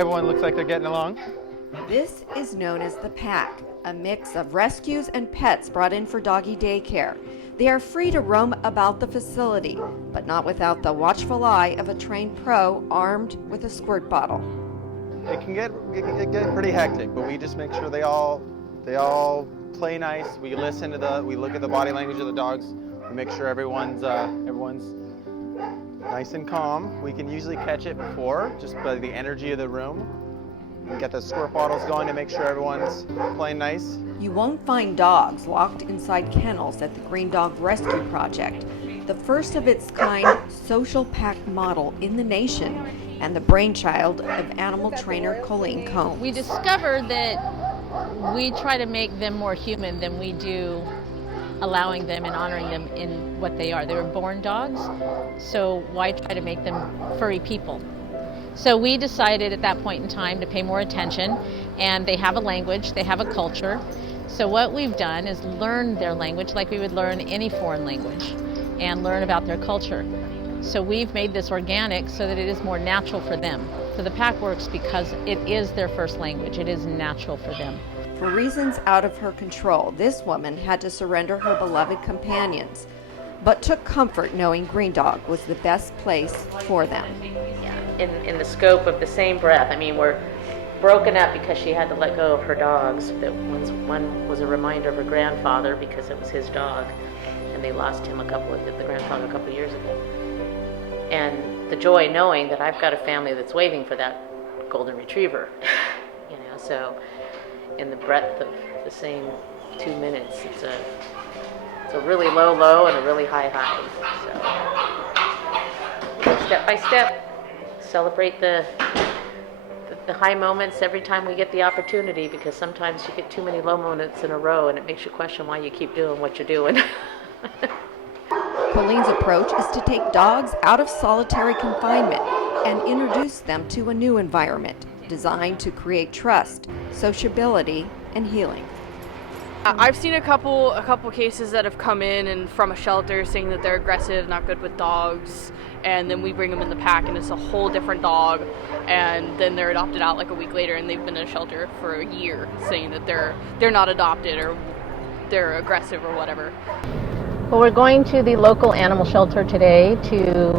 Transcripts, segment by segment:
Everyone looks like they're getting along. This is known as the Pack, a mix of rescues and pets brought in for doggy daycare. They are free to roam about the facility, but not without the watchful eye of a trained pro armed with a squirt bottle. It can get pretty hectic, but we just make sure they all play nice. We listen to we look at the body language of the dogs. We make sure everyone's nice and calm. We can usually catch it before, just by the energy of the room. We get the squirt bottles going to make sure everyone's playing nice. You won't find dogs locked inside kennels at the Green Dog Rescue Project, the first of its kind social pack model in the nation, and the brainchild of animal trainer Colleen Combs. We discovered that we try to make them more human than we do allowing them and honoring them in what they are. They were born dogs, so why try to make them furry people? So we decided at that point in time to pay more attention, and they have a language, they have a culture. So what we've done is learn their language like we would learn any foreign language and learn about their culture. So we've made this organic so that it is more natural for them. So the pack works because it is their first language. It is natural for them. For reasons out of her control, this woman had to surrender her beloved companions, but took comfort knowing Green Dog was the best place for them. In the scope of the same breath, I mean, we're broken up because she had to let go of her dogs. That one was a reminder of her grandfather because it was his dog, and they lost him the grandfather a couple of years ago. And the joy knowing that I've got a family that's waiting for that golden retriever, so in the breadth of the same 2 minutes, it's a really low and a really high. So step by step, celebrate the high moments every time we get the opportunity, because sometimes you get too many low moments in a row and it makes you question why you keep doing what you're doing. Colleen's approach is to take dogs out of solitary confinement and introduce them to a new environment designed to create trust, sociability, and healing. I've seen a couple cases that have come in and from a shelter saying that they're aggressive, not good with dogs, and then we bring them in the pack and it's a whole different dog, and then they're adopted out like a week later and they've been in a shelter for a year saying that they're not adopted or they're aggressive or whatever. Well, we're going to the local animal shelter today to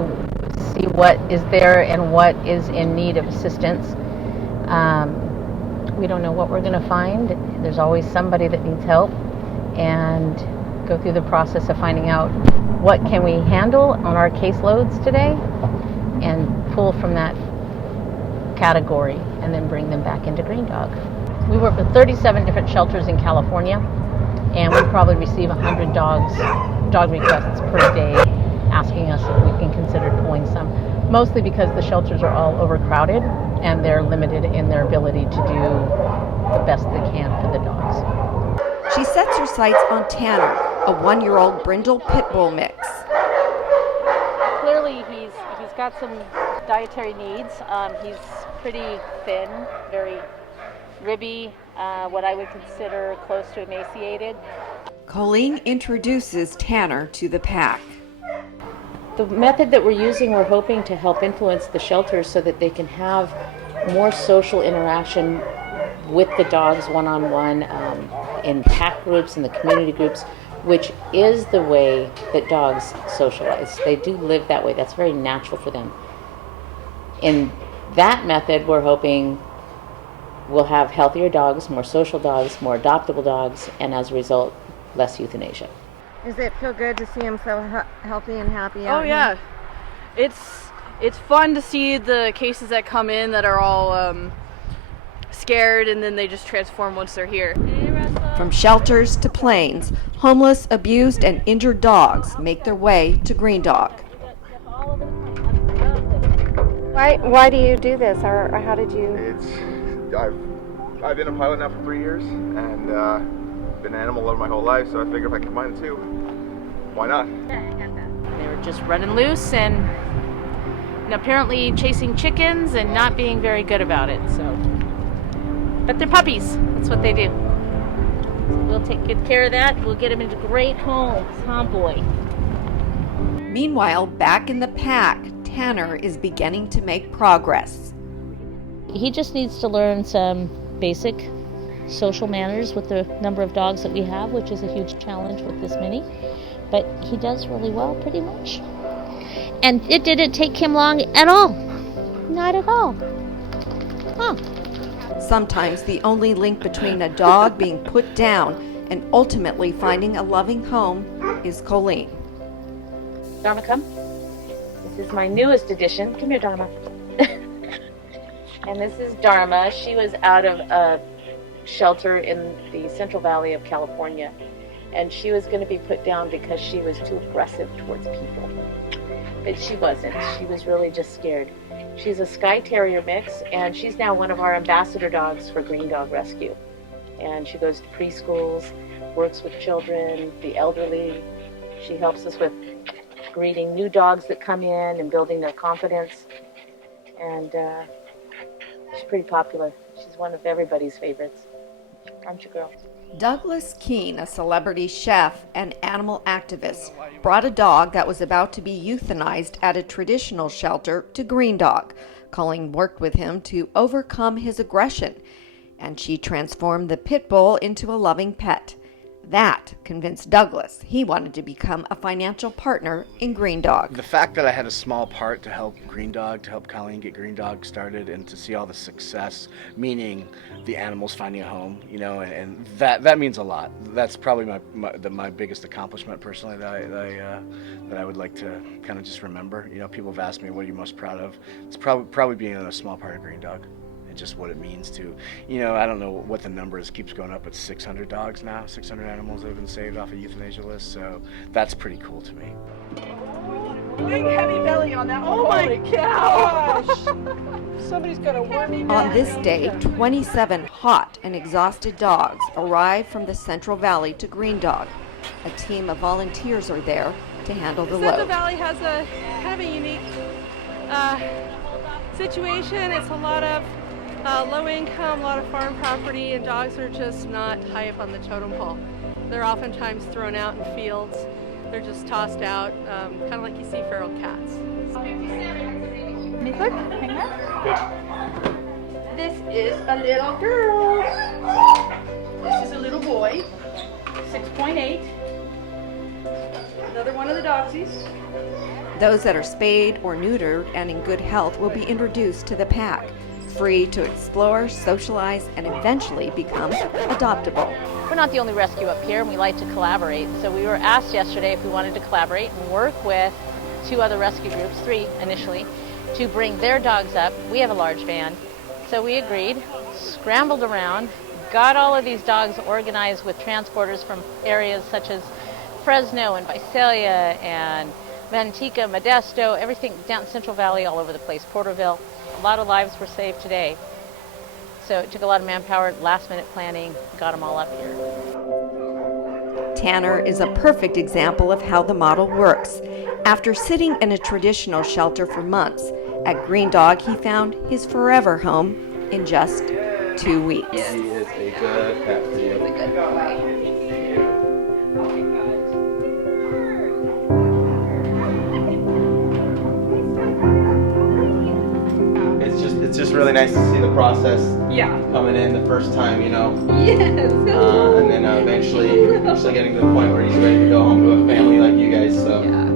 see what is there and what is in need of assistance. We don't know what we're going to find. There's always somebody that needs help, and go through the process of finding out what can we handle on our caseloads today and pull from that category and then bring them back into Green Dog. We work with 37 different shelters in California, and we probably receive 100 dog requests per day asking us if we can consider pulling some, mostly because the shelters are all overcrowded and they're limited in their ability to do the best they can for the dogs. She sets her sights on Tanner, a 1-year-old brindle pit bull mix. Clearly he's got some dietary needs. He's pretty thin, very ribby, what I would consider close to emaciated. Colleen introduces Tanner to the pack. The method that we're using, we're hoping to help influence the shelters so that they can have more social interaction with the dogs one-on-one, in pack groups, in the community groups, which is the way that dogs socialize. They do live that way. That's very natural for them. In that method, we're hoping we'll have healthier dogs, more social dogs, more adoptable dogs, and as a result, less euthanasia. Does it feel good to see him so healthy and happy out Oh yeah, it's fun to see the cases that come in that are all scared and then they just transform once they're here. From shelters to planes, homeless, abused, and injured dogs make their way to Green Dog. Why do you do this, or how did you? I've been a pilot now for 3 years, and been an animal lover my whole life, so I figured if I combine the two, why not? They were just running loose and apparently chasing chickens and not being very good about it. So, but they're puppies. That's what they do. So we'll take good care of that. We'll get them into great homes. Boy. Meanwhile, back in the pack, Tanner is beginning to make progress. He just needs to learn some basic social manners with the number of dogs that we have, which is a huge challenge with this many. But he does really well, pretty much. And it didn't take him long at all. Not at all. Huh. Sometimes the only link between a dog being put down and ultimately finding a loving home is Colleen. Dharma, come. This is my newest addition. Come here, Dharma. And this is Dharma. She was out of a shelter in the Central Valley of California. And she was going to be put down because she was too aggressive towards people. But she wasn't. She was really just scared. She's a Skye Terrier mix, and she's now one of our ambassador dogs for Green Dog Rescue. And she goes to preschools, works with children, the elderly. She helps us with greeting new dogs that come in and building their confidence. And she's pretty popular. She's one of everybody's favorites. Aren't you, girl? Douglas Keene, a celebrity chef and animal activist, brought a dog that was about to be euthanized at a traditional shelter to Green Dog. Colleen worked with him to overcome his aggression, and she transformed the pit bull into a loving pet. That convinced Douglas he wanted to become a financial partner in Green Dog. The fact that I had a small part to help Green Dog, to help Colleen get Green Dog started, and to see all the success, meaning the animals finding a home, you know, and that means a lot. That's probably my biggest accomplishment personally that I would like to kind of just remember. You know, people have asked me, what are you most proud of? It's probably being a small part of Green Dog. And just what it means to, you know, I don't know what the number is, keeps going up, but 600 dogs now, 600 animals that have been saved off a euthanasia list, so that's pretty cool to me. Big heavy belly on that. Oh my gosh! Somebody's gonna warn me. On this day, 27 hot and exhausted dogs arrived from the Central Valley to Green Dog. A team of volunteers are there to handle the Central load. Valley has a kind of a unique situation. It's a lot of low income, a lot of farm property, and dogs are just not high up on the totem pole. They're oftentimes thrown out in fields. They're just tossed out, kind of like you see feral cats. Any good? Hang on. This is a little girl. This is a little boy. 6.8. Another one of the dogsies. Those that are spayed or neutered and in good health will be introduced to the pack, free to explore, socialize, and eventually become adoptable. We're not the only rescue up here, and we like to collaborate. So we were asked yesterday if we wanted to collaborate and work with 2 other rescue groups, 3 initially, to bring their dogs up. We have a large van. So we agreed, scrambled around, got all of these dogs organized with transporters from areas such as Fresno and Visalia and Manteca, Modesto, everything down Central Valley, all over the place, Porterville. A lot of lives were saved today. So it took a lot of manpower, last-minute planning, got them all up here. Tanner is a perfect example of how the model works. After sitting in a traditional shelter for months, at Green Dog he found his forever home in just 2 weeks. He is a good pet for you. A good boy. It's just really nice to see the process coming in the first time, you know. Yes. And then eventually getting to the point where he's ready to go home to a family like you guys. So. Yeah.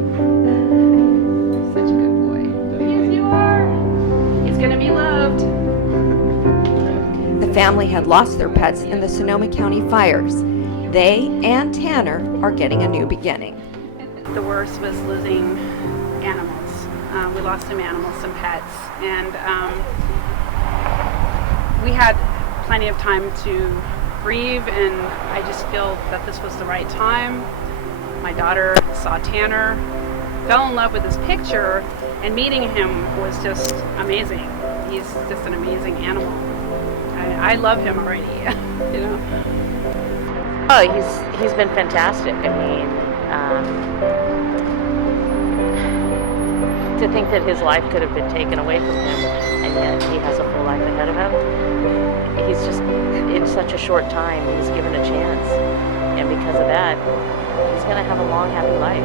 Such a good boy. Yes, you are. He's gonna be loved. The family had lost their pets in the Sonoma County fires. They and Tanner are getting a new beginning. The worst was losing animals. We lost some animals, some pets, and we had plenty of time to grieve, and I just feel that this was the right time. My daughter saw Tanner, fell in love with his picture, and meeting him was just amazing. He's just an amazing animal. I love him already, you know. Oh, he's been fantastic. I mean, to think that his life could have been taken away from him, and yet he has a full life ahead of him. He's just, in such a short time, he's given a chance. And because of that, he's going to have a long, happy life.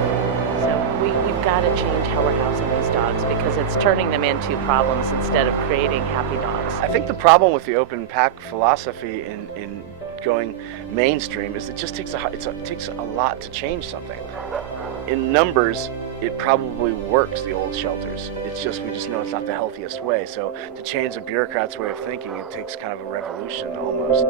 So we've got to change how we're housing these dogs because it's turning them into problems instead of creating happy dogs. I think the problem with the open pack philosophy in going mainstream is it just takes a lot to change something. In numbers, it probably works, the old shelters. It's just, we just know it's not the healthiest way. So to change the bureaucrats' way of thinking, it takes kind of a revolution almost.